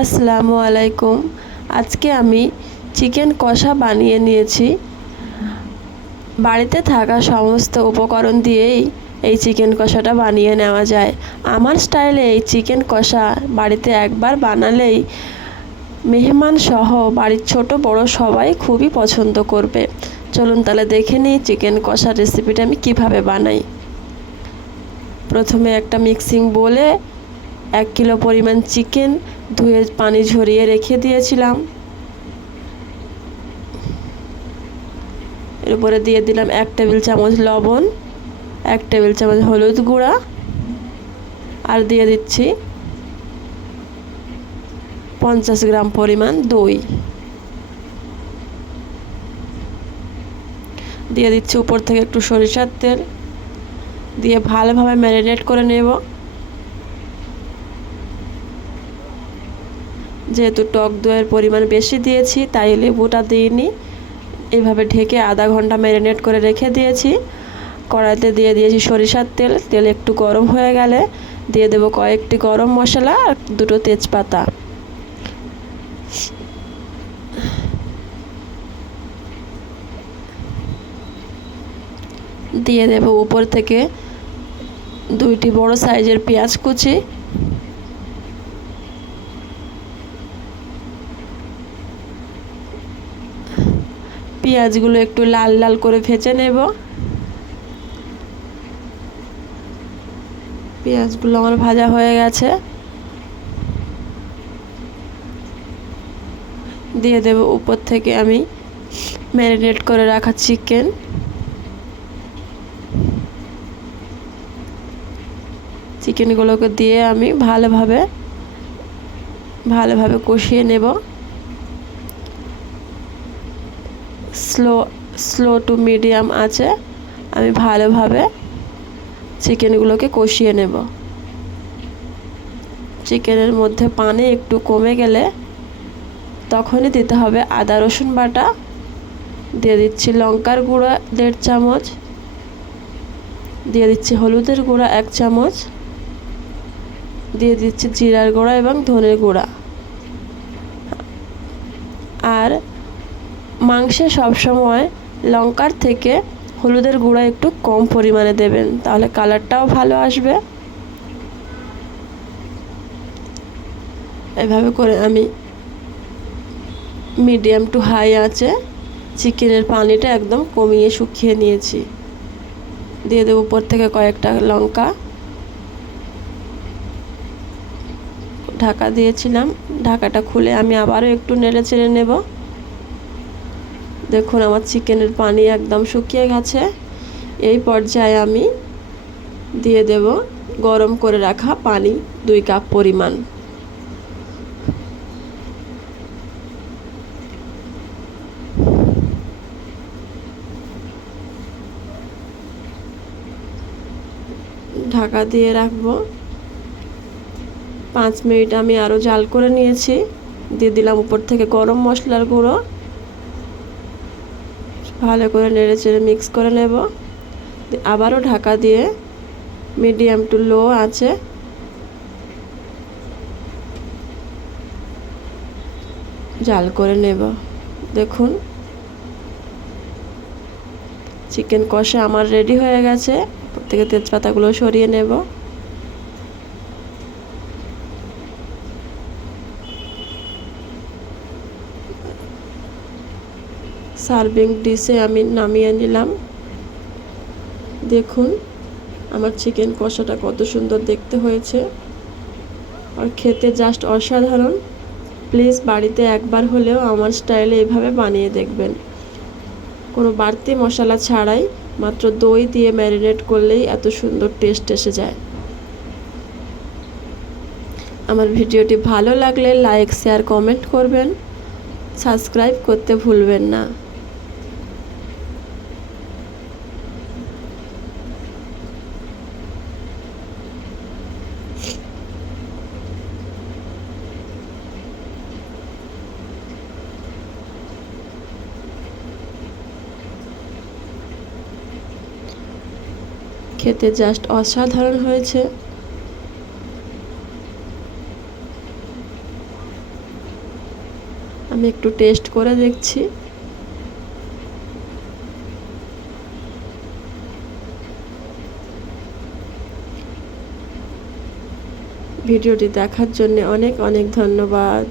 আসসালামু আলাইকুম। আজকে আমি চিকেন কষা বানিয়ে নিয়েছি। বাড়িতে থাকা সমস্ত উপকরণ দিয়েই এই চিকেন কষাটা বানিয়ে নেওয়া যায়। আমার স্টাইলে এই চিকেন কষা বাড়িতে একবার বানালেই মেহমান সহ বাড়ির ছোট বড় সবাই খুবই পছন্দ করবে। চলুন তাহলে দেখে নিই চিকেন কষার রেসিপিটা আমি কিভাবে বানাই। প্রথমে একটা মিক্সিং বোলে 1 কিলো পরিমাণ চিকেন ধুয়ে পানি ঝরিয়ে রেখে দিয়েছিলাম। এর উপরে দিয়ে দিলাম 1 টেবিল চামচ লবণ, 1 টেবিল চামচ হলুদ গুঁড়া, আর দিয়ে দিচ্ছি 50 গ্রাম পরিমাণ দই। দিয়ে দিচ্ছি উপর থেকে একটু সরিষার তেল, দিয়ে ভালোভাবে ম্যারিনেট করে নেব। যেহেতু টক দইয়ের পরিমাণ বেশি দিয়েছি তাই লেবুটা দিইনি। এইভাবে ঢেকে আধা ঘন্টা ম্যারিনেট করে রেখে দিয়েছি। কড়াইতে দিয়ে দিয়েছি সরিষার তেল। তেল একটু গরম হয়ে গেলে দিয়ে দেব কয়েকটি গরম মশলা আর 2টো তেজপাতা। দিয়ে দেব উপর থেকে 2টি বড় সাইজের পেঁয়াজ কুচি। পেঁয়াজগুলো একটু লাল লাল করে ভেজে নেব। পেঁয়াজগুলো আমার ভাজা হয়ে গেছে। দিয়ে দেব উপর থেকে আমি ম্যারিনেট করে রাখা চিকেন। চিকেনগুলোকে দিয়ে আমি ভালোভাবে কষিয়ে নেব। স্লো টু মিডিয়াম আছে আমি ভালোভাবে চিকেনগুলোকে কষিয়ে নেব। চিকেনের মধ্যে পানি একটু কমে গেলে তখনই দিতে হবে আদা রসুন বাটা। দিয়ে দিচ্ছি লঙ্কার গুঁড়া 1.5 চামচ, দিয়ে দিচ্ছি হলুদের গুঁড়া 1 চামচ, দিয়ে দিচ্ছি জিরার গুঁড়া এবং ধনের গুঁড়া। আর মাংসে সবসময় লঙ্কার থেকে হলুদের গুঁড়া একটু কম পরিমাণে দেবেন, তাহলে কালারটাও ভালো আসবে। এভাবে করে আমি মিডিয়াম টু হাই আঁচে চিকেনের পানিটা একদম কমিয়ে শুকিয়ে নিয়েছি। দিয়ে দেব উপর থেকে কয়েকটা লঙ্কা। ঢাকা দিয়েছিলাম, ঢাকাটা খুলে আমি আবারও একটু নেড়ে চেড়ে নেব। দেখুন আমার চিকেনের পানি একদম শুকিয়ে গেছে। এই পর্যায়ে আমি দিয়ে দেব গরম করে রাখা পানি 2 কাপ পরিমাণ। ঢাকা দিয়ে রাখবো। 5 মিনিট আমি আরও জাল করে নিয়েছি। দিয়ে দিলাম উপর থেকে গরম মশলার গুঁড়ো। ভালো করে নেড়ে চেড়ে মিক্স করে নেব। আবারও ঢাকা দিয়ে মিডিয়াম টু লো আছে জাল করে নেব। দেখুন চিকেন কষা আমার রেডি হয়ে গেছে। উপর থেকে তেজপাতাগুলো সরিয়ে নেব। সার্ভিং ডিশে আমি নামিয়ে নিলাম। দেখুন আমার চিকেন কষাটা কত সুন্দর দেখতে হয়েছে আর খেতে জাস্ট অসাধারণ। প্লিজ বাড়িতে একবার হলেও আমার স্টাইলে এভাবে বানিয়ে দেখবেন। কোনো বাড়তি মশলা ছাড়াই মাত্র দই দিয়ে ম্যারিনেট করলেই এত সুন্দর টেস্ট এসে যায়। আমার ভিডিওটি ভালো লাগলে লাইক শেয়ার কমেন্ট করবেন, সাবস্ক্রাইব করতে ভুলবেন না। খেতে জাস্ট অসাধারণ হয়েছে। আমি একটু টেস্ট করে দেখছি। ভিডিওটি দেখার জন্য অনেক অনেক ধন্যবাদ।